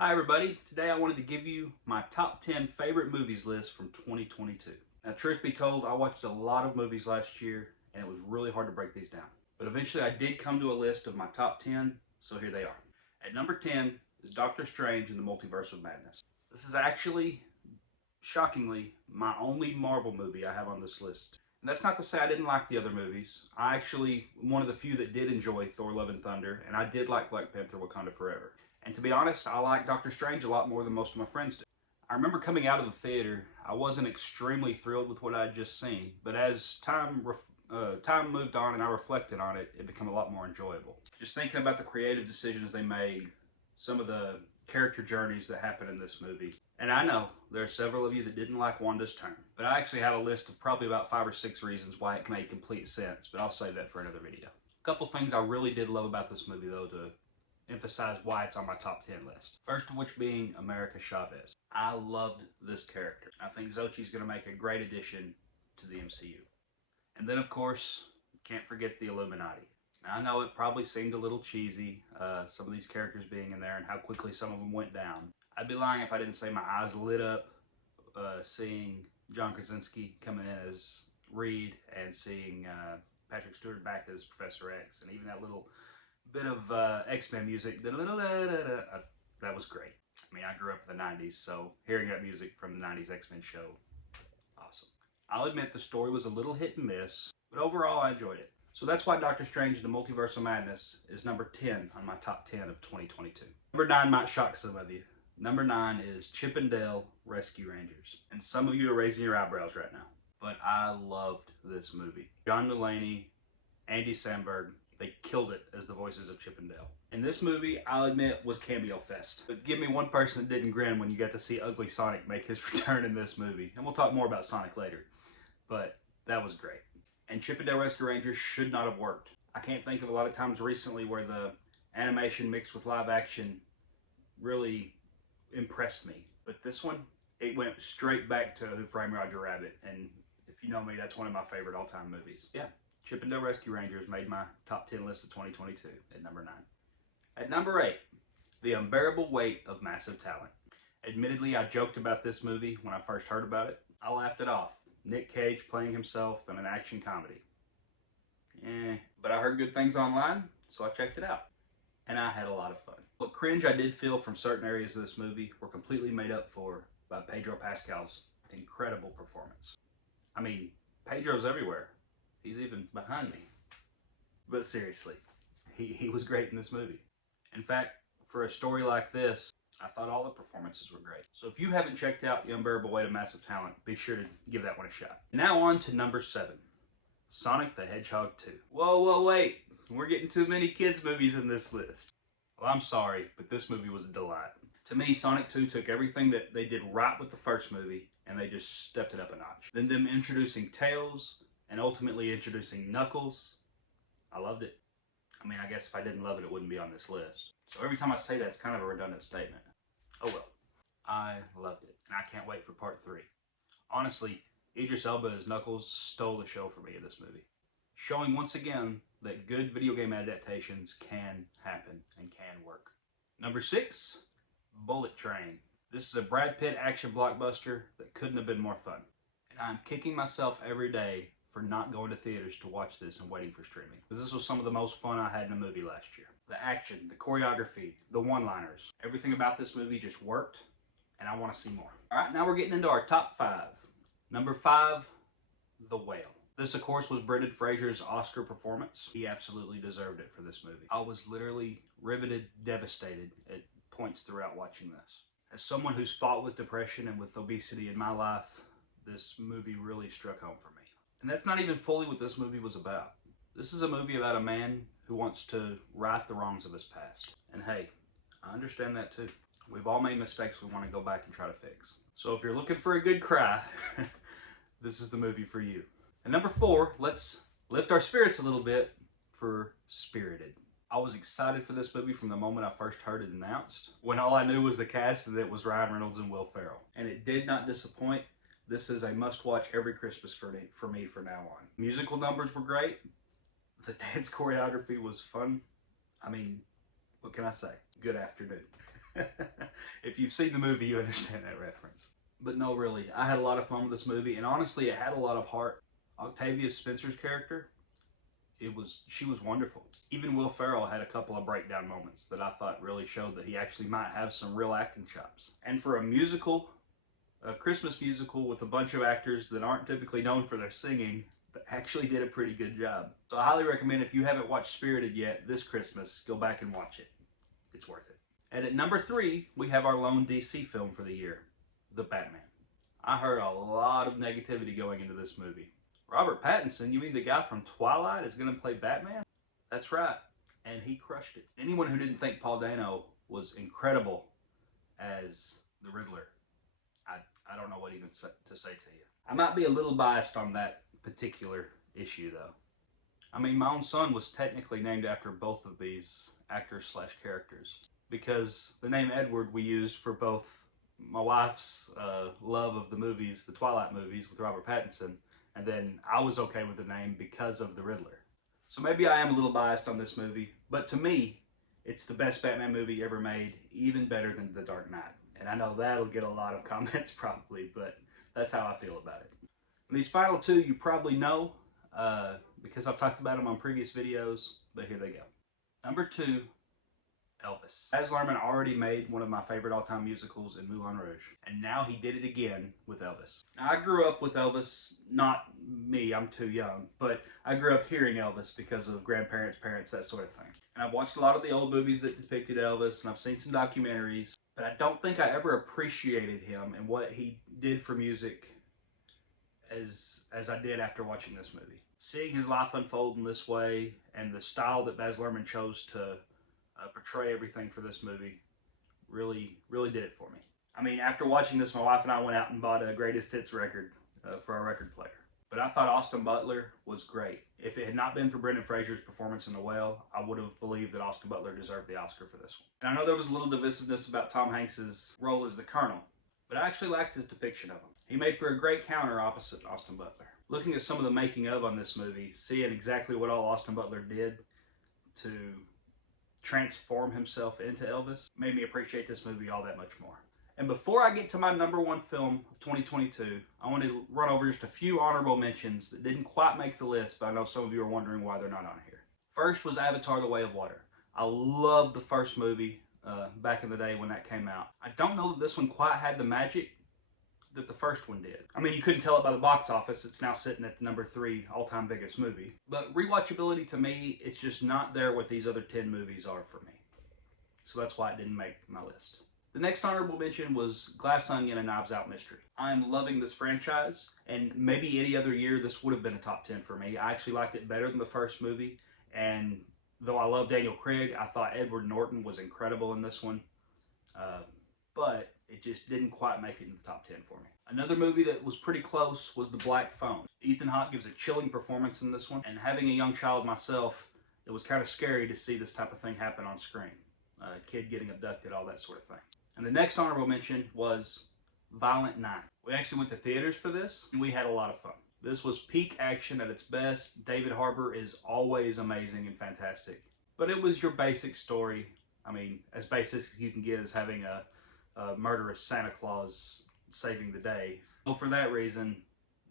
Hi everybody, today I wanted to give you my top 10 favorite movies list from 2022. Now truth be told, I watched a lot of movies last year and it was really hard to break these down. But eventually I did come to a list of my top 10, so here they are. At number 10 is Doctor Strange in the Multiverse of Madness. This is actually, shockingly, my only Marvel movie I have on this list. And that's not to say I didn't like the other movies. I actually, one of the few that did enjoy Thor Love and Thunder, and I did like Black Panther Wakanda Forever. And to be honest, I like Doctor Strange a lot more than most of my friends do. I remember coming out of the theater, I wasn't extremely thrilled with what I had just seen, but as time moved on and I reflected on it, it became a lot more enjoyable. Just thinking about the creative decisions they made, some of the character journeys that happen in this movie. And I know there are several of you that didn't like Wanda's turn, but I actually have a list of probably about 5 or 6 reasons why it made complete sense, but I'll save that for another video. A couple things I really did love about this movie though, to emphasize why it's on my top 10 list. First of which being America Chavez. I loved this character. I think Xochitl's going to make a great addition to the MCU. And then of course, can't forget the Illuminati. Now, I know it probably seemed a little cheesy, some of these characters being in there and how quickly some of them went down. I'd be lying if I didn't say my eyes lit up seeing John Krasinski coming in as Reed and seeing Patrick Stewart back as Professor X, and even that little bit of X-Men music, that was great. I mean, I grew up in the 90s, so hearing that music from the 90s X-Men show, awesome. I'll admit the story was a little hit and miss, but overall I enjoyed it. So that's why Doctor Strange in the Multiverse of Madness is number 10 on my top 10 of 2022. Number 9 might shock some of you. Number 9 is Chippendale Rescue Rangers. And some of you are raising your eyebrows right now, but I loved this movie. John Mulaney, Andy Samberg, they killed it as the voices of Chippendale. And this movie, I'll admit, was cameo fest. But give me one person that didn't grin when you got to see ugly Sonic make his return in this movie. And we'll talk more about Sonic later. But that was great. And Chippendale Rescue Rangers should not have worked. I can't think of a lot of times recently where the animation mixed with live action really impressed me. But this one, it went straight back to Who Framed Roger Rabbit. And if you know me, that's one of my favorite all-time movies. Yeah. Chippendale Rescue Rangers made my top 10 list of 2022 at number 9. At number 8, The Unbearable Weight of Massive Talent. Admittedly, I joked about this movie when I first heard about it. I laughed it off. Nick Cage playing himself in an action comedy. But I heard good things online, so I checked it out. And I had a lot of fun. What cringe I did feel from certain areas of this movie were completely made up for by Pedro Pascal's incredible performance. I mean, Pedro's everywhere. He's even behind me. But seriously, he was great in this movie. In fact, for a story like this, I thought all the performances were great. So if you haven't checked out The Unbearable Weight of Massive Talent, be sure to give that one a shot. Now on to number 7, Sonic the Hedgehog 2. Whoa, wait. We're getting too many kids movies in this list. Well, I'm sorry, but this movie was a delight. To me, Sonic 2 took everything that they did right with the first movie, and they just stepped it up a notch. Then them introducing Tails, and ultimately introducing Knuckles. I loved it. I mean, I guess if I didn't love it, it wouldn't be on this list. So every time I say that, it's kind of a redundant statement. Oh well. I loved it, and I can't wait for part 3. Honestly, Idris Elba as Knuckles stole the show for me in this movie. Showing once again that good video game adaptations can happen and can work. Number 6, Bullet Train. This is a Brad Pitt action blockbuster that couldn't have been more fun. And I'm kicking myself every day for not going to theaters to watch this and waiting for streaming. Because this was some of the most fun I had in a movie last year. The action, the choreography, the one-liners, everything about this movie just worked, and I want to see more. Alright, now we're getting into our top 5. Number 5, The Whale. This, of course, was Brendan Fraser's Oscar performance. He absolutely deserved it for this movie. I was literally riveted, devastated at points throughout watching this. As someone who's fought with depression and with obesity in my life, this movie really struck home for me. And that's not even fully what this movie was about. This is a movie about a man who wants to right the wrongs of his past. And hey, I understand that too. We've all made mistakes we want to go back and try to fix. So if you're looking for a good cry, this is the movie for you. And number 4, let's lift our spirits a little bit for Spirited. I was excited for this movie from the moment I first heard it announced, when all I knew was the cast and that it was Ryan Reynolds and Will Ferrell. And it did not disappoint. This is a must-watch every Christmas for me from now on. Musical numbers were great. The dance choreography was fun. I mean, what can I say? Good afternoon. If you've seen the movie, you understand that reference. But no, really, I had a lot of fun with this movie, and honestly, it had a lot of heart. Octavia Spencer's character, she was wonderful. Even Will Ferrell had a couple of breakdown moments that I thought really showed that he actually might have some real acting chops. And for a musical, a Christmas musical with a bunch of actors that aren't typically known for their singing, that actually did a pretty good job. So I highly recommend, if you haven't watched Spirited yet this Christmas, go back and watch it. It's worth it. And at number 3, we have our lone DC film for the year, The Batman. I heard a lot of negativity going into this movie. Robert Pattinson, you mean the guy from Twilight is going to play Batman? That's right, and he crushed it. Anyone who didn't think Paul Dano was incredible as the Riddler, I don't know what even to say to you. I might be a little biased on that particular issue, though. I mean, my own son was technically named after both of these actors / characters, because the name Edward we used for both my wife's love of the movies, the Twilight movies with Robert Pattinson, and then I was okay with the name because of the Riddler. So maybe I am a little biased on this movie, but to me, it's the best Batman movie ever made, even better than The Dark Knight. And I know that'll get a lot of comments probably, but that's how I feel about it. And these final 2 you probably know, because I've talked about them on previous videos, but here they go. Number 2, Elvis. Baz Luhrmann already made one of my favorite all-time musicals in Moulin Rouge, and now he did it again with Elvis. Now, I grew up with Elvis, not me, I'm too young, but I grew up hearing Elvis because of grandparents, parents, that sort of thing. And I've watched a lot of the old movies that depicted Elvis, and I've seen some documentaries, but I don't think I ever appreciated him and what he did for music as I did after watching this movie. Seeing his life unfold in this way, and the style that Baz Luhrmann chose to portray everything for this movie really did it for me. I mean, after watching this, my wife and I went out and bought a greatest hits record for our record player. But I thought Austin Butler was great. If it had not been for Brendan Fraser's performance in The Whale, I would have believed that Austin Butler deserved the Oscar for this one. And I know there was a little divisiveness about Tom Hanks' role as the Colonel, but I actually liked his depiction of him. He made for a great counter opposite Austin Butler. Looking at some of the making of on this movie, seeing exactly what all Austin Butler did to transform himself into Elvis made me appreciate this movie all that much more. And before I get to my number 1 film of 2022, I want to run over just a few honorable mentions that didn't quite make the list, but I know some of you are wondering why they're not on here. First was Avatar: The Way of Water. I loved the first movie back in the day when that came out. I don't know that this one quite had the magic that the first one did. I mean, you couldn't tell it by the box office. It's now sitting at the number 3 all-time biggest movie. But rewatchability, to me, it's just not there what these other 10 movies are for me. So that's why it didn't make my list. The next honorable mention was Glass Onion: A Knives Out Mystery. I am loving this franchise, and maybe any other year this would have been a top 10 for me. I actually liked it better than the first movie, and though I love Daniel Craig, I thought Edward Norton was incredible in this one. But it just didn't quite make it in the top 10 for me. Another movie that was pretty close was The Black Phone. Ethan Hawke gives a chilling performance in this one, and having a young child myself, it was kind of scary to see this type of thing happen on screen. A kid getting abducted, all that sort of thing. And the next honorable mention was Violent Night. We actually went to theaters for this, and we had a lot of fun. This was peak action at its best. David Harbour is always amazing and fantastic. But it was your basic story. I mean, as basic as you can get as having a murderous Santa Claus saving the day. So for that reason,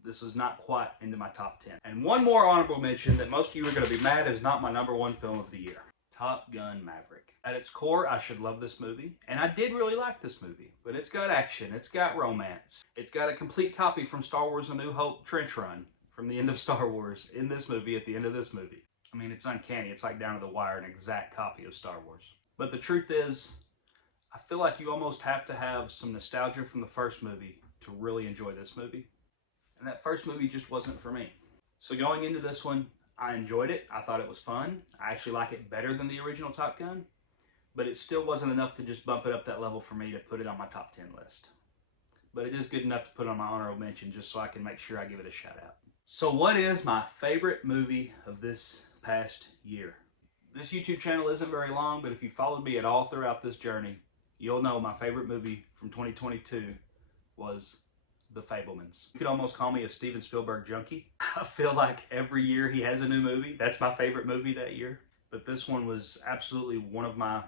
this was not quite into my top 10. And one more honorable mention that most of you are going to be mad is not my number 1 film of the year. Top Gun: Maverick. At its core, I should love this movie, and I did really like this movie, but it's got action, it's got romance, it's got a complete copy from Star Wars: A New Hope trench run from the end of Star Wars in this movie at the end of this movie. I mean, it's uncanny. It's like down to the wire, an exact copy of Star Wars. But the truth is, I feel like you almost have to have some nostalgia from the first movie to really enjoy this movie. And that first movie just wasn't for me. So going into this one, I enjoyed it. I thought it was fun. I actually like it better than the original Top Gun. But it still wasn't enough to just bump it up that level for me to put it on my top 10 list. But it is good enough to put on my honorable mention just so I can make sure I give it a shout out. So what is my favorite movie of this past year? This YouTube channel isn't very long, but if you followed me at all throughout this journey, you'll know my favorite movie from 2022 was The Fabelmans. You could almost call me a Steven Spielberg junkie. I feel like every year he has a new movie. That's my favorite movie that year. But this one was absolutely one of my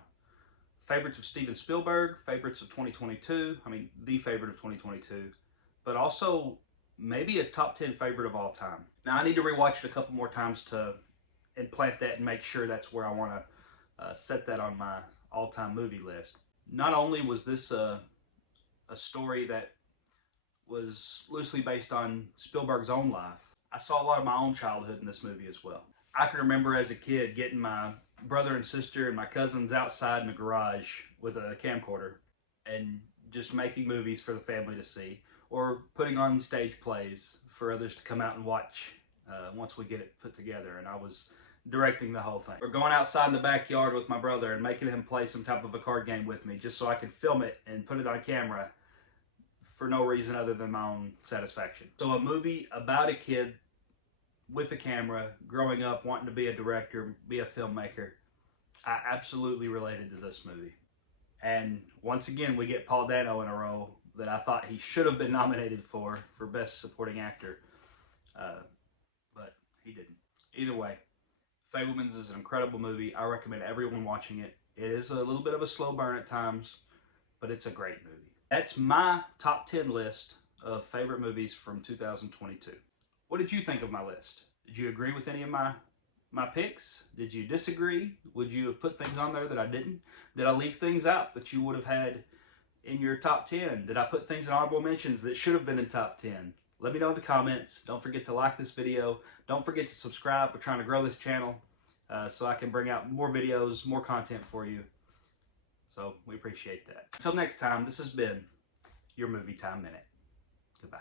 favorites of Steven Spielberg, favorites of 2022, I mean, the favorite of 2022, but also maybe a top 10 favorite of all time. Now, I need to rewatch it a couple more times to implant that and make sure that's where I want to set that on my all-time movie list. Not only was this a story that was loosely based on Spielberg's own life, I saw a lot of my own childhood in this movie as well. I can remember as a kid getting my brother and sister and my cousins outside in the garage with a camcorder and just making movies for the family to see, or putting on stage plays for others to come out and watch once we get it put together, and I was directing the whole thing. Or going outside in the backyard with my brother and making him play some type of a card game with me just so I could film it and put it on camera for no reason other than my own satisfaction. So a movie about a kid with a camera, growing up, wanting to be a director, be a filmmaker. I absolutely related to this movie. And once again, we get Paul Dano in a role that I thought he should have been nominated for Best Supporting Actor, but he didn't. Either way, Fabelmans is an incredible movie. I recommend everyone watching it. It is a little bit of a slow burn at times, but it's a great movie. That's my top 10 list of favorite movies from 2022. What did you think of my list? Did you agree with any of my picks? Did you disagree? Would you have put things on there that I didn't? Did I leave things out that you would have had in your top 10? Did I put things in honorable mentions that should have been in top 10? Let me know in the comments. Don't forget to like this video. Don't forget to subscribe. We're trying to grow this channel so I can bring out more videos, more content for you. So we appreciate that. Until next time, this has been your Movie Time Minute. Goodbye.